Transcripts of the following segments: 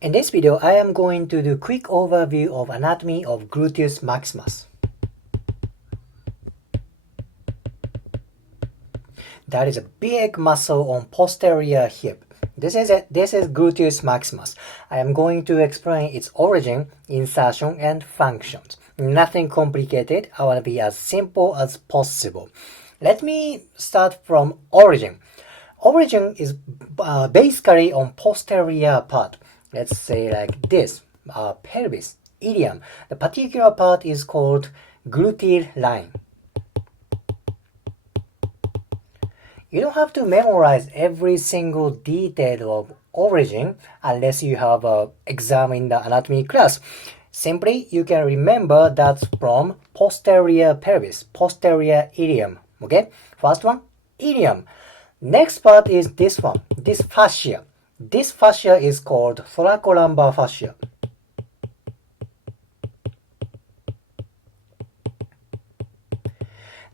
In this video, I am going to do a quick overview of anatomy of gluteus maximus. That is a big muscle on posterior hip. This is gluteus maximus. I am going to explain its origin, insertion, and functions. Nothing complicated. I want to be as simple as possible. Let me start from origin. Origin is basically on posterior part. Let's say like this, pelvis, ilium. The particular part is called gluteal line. You don't have to memorize every single detail of origin unless you have an exam in the anatomy class. Simply, you can remember that's from posterior pelvis, posterior ilium. Okay, first one, ilium. Next part is this one, this fascia. This fascia is called thoracolumbar fascia.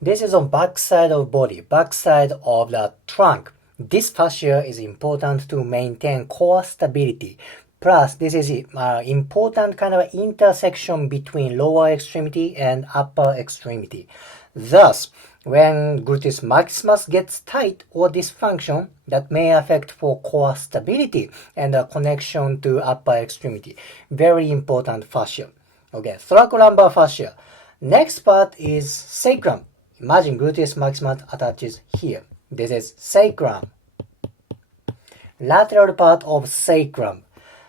This is on backside of body, backside of the trunk. This fascia is important to maintain core stability. Plus, this is important kind of intersection between lower extremity and upper extremity. Thus, when gluteus maximus gets tight or dysfunction, that may affect for core stability and the connection to upper extremity. Very important fascia. Okay, thoracolumbar fascia. Next part is sacrum. Imagine gluteus maximus attaches here. This is sacrum. Lateral part of sacrum.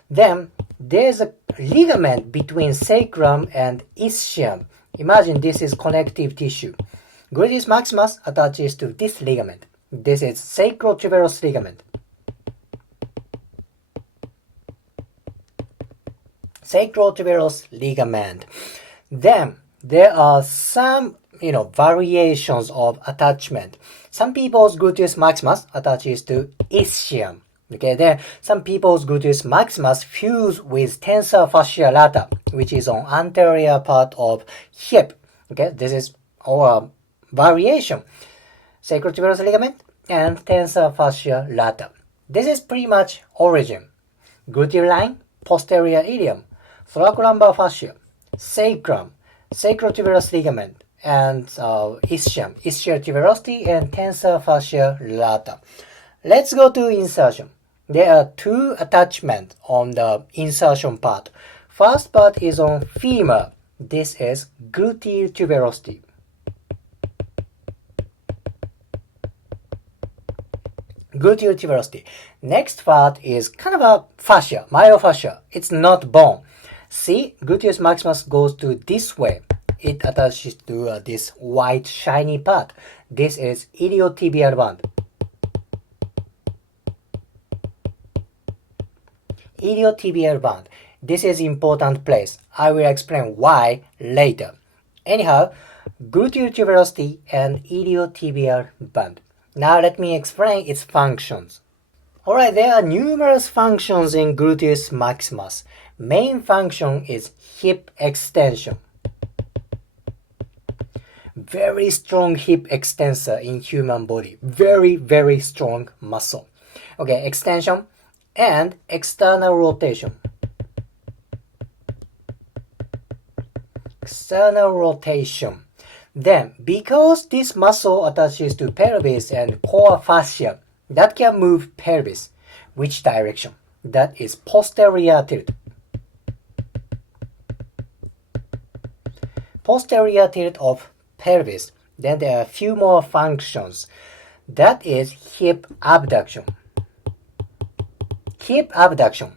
Then there's a ligament between sacrum and ischium. Imagine this is connective tissue. Gluteus maximus attaches to this ligament. This is sacrotuberous ligament. Sacrotuberous ligament. Then there are some variations of attachment. Some people's gluteus maximus attaches to ischium. Okay, then some people's gluteus maximus fuse with tensor fascia lata, which is on anterior part of hip. Okay, this is our variation. Sacrotuberous ligament and tensor fascia lata. This is pretty much origin. Gluteal line, posterior ilium, thoracolumbar fascia, sacrum, sacrotuberous ligament, and ischium, ischial tuberosity, and tensor fascia lata. Let's go to insertion. There are two attachments on the insertion part. First part is on femur. This is gluteal tuberosity. Gluteal tuberosity. Next part is kind of a fascia, myofascia. It's not bone. See, gluteus maximus goes to this way. It attaches to this white shiny part. This is iliotibial band. Iliotibial band. This is important place. I will explain why later. Anyhow, gluteal tuberosity and iliotibial band. Now let me explain its functions. Alright, there are numerous functions in gluteus maximus. Main function is hip extension. Very strong hip extensor in human body. Very, very strong muscle. Okay, extension and external rotation. External rotation. Then, because this muscle attaches to pelvis and core fascia, that can move pelvis. Which direction? That is posterior tilt. Posterior tilt of pelvis. Then there are a few more functions. That is hip abduction. Hip abduction.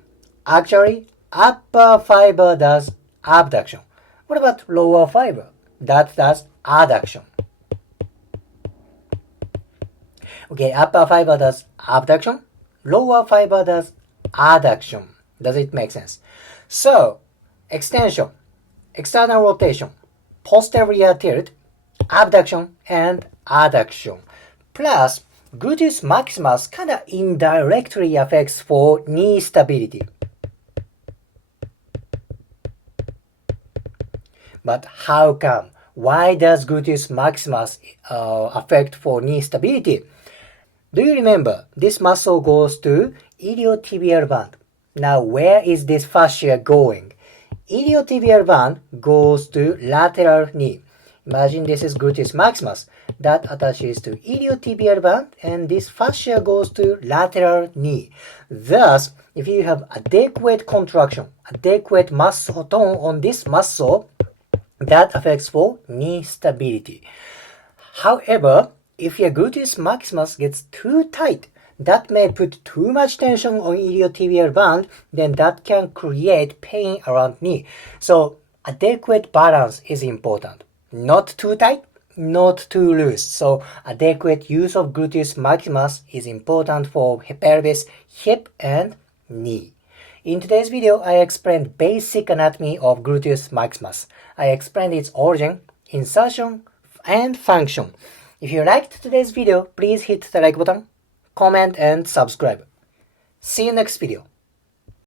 Actually, upper fiber does abduction. What about lower fiber? That does adduction. Okay, upper fiber does abduction. Lower fiber does adduction. Does it make sense? So, extension, external rotation, posterior tilt, abduction, and adduction. Plus, gluteus maximus kind of indirectly affects for knee stability. But how come? Why does gluteus maximus affect for knee stability? Do you remember this muscle goes to iliotibial band? Now, where is this fascia going? Iliotibial band goes to lateral knee. Imagine this is gluteus maximus that attaches to iliotibial band, and this fascia goes to lateral knee. Thus, if you have adequate contraction, adequate muscle tone on this muscle, that affects for knee stability. However, if your gluteus maximus gets too tight, that may put too much tension on iliotibial band, then that can create pain around knee. So adequate balance is important. Not too tight, not too loose. So adequate use of gluteus maximus is important for pelvis, hip, and knee. In today's video, I explained basic anatomy of gluteus maximus. I explained its origin, insertion, and function. If you liked today's video, please hit the like button, comment, and subscribe. See you next video.